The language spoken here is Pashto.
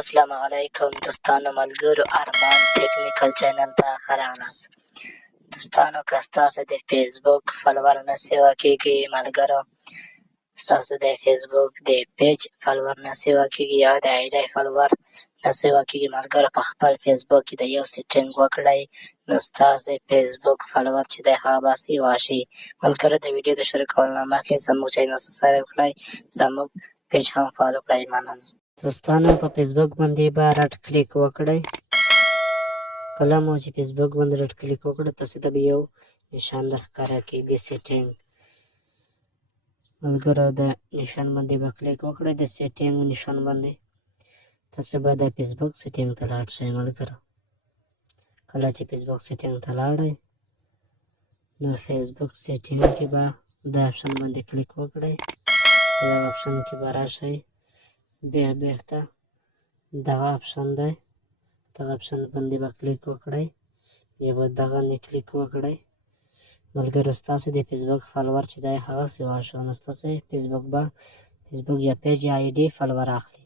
السلام علیکم دوستانو ملګرو ارمان ټیکنیکل چینل ته ښه راغلاست. دوستانو که ستاسو د فیسبوک فالوور نه سیوا کېږي ملګرو، ستاسو د فیسبوک د پیج فالوور نه سیوا کېږي یا د آی ډي فالوور نه سیوا کېږي ملګرو، په خپل فیسبوک کې د یو سیټینګ وکړئ، نو ستاسې فیسبوک فالوور چې دی هغه به سیوا شي. ملګرو د ویډیو د شروع کولو نه مخکې زموږ چینل سبسکرایب کړئ، زموږ پیج هم فالو کړئ. مننه. دوستانو په فیسبوک باندې به راټ کلیک وکړئ. کله مو چې فیسبوک باندې راټ کلیک وکړئ تاسو ته به یو نشان درښکاره کړي د سیټینګ. ملګرو د نشان باندې به کلیک وکړئ، د سیټینګ نشان باندې تاسو به د فیسبوک سیټینګ ته لاړ شئ. ملګرو کله چې فیسبوک سیټینګ ته لاړئ نو فیسبوک سیټینګ کې به د آپشن باندې کلیک وکړئ، دغه آپشن کې به راشئ، بیا بیرته دغه آپشن دی، دغه آپشن باندې به کلیک وکړئ، بیا به دغه نه کلیک وکړئ. ملګرو ستاسو د فیسبوک فالوور چې دی هغه سیوا شو، نو ستاسو فیسبوک یا پیج یا آی ډي فالوور اخلي.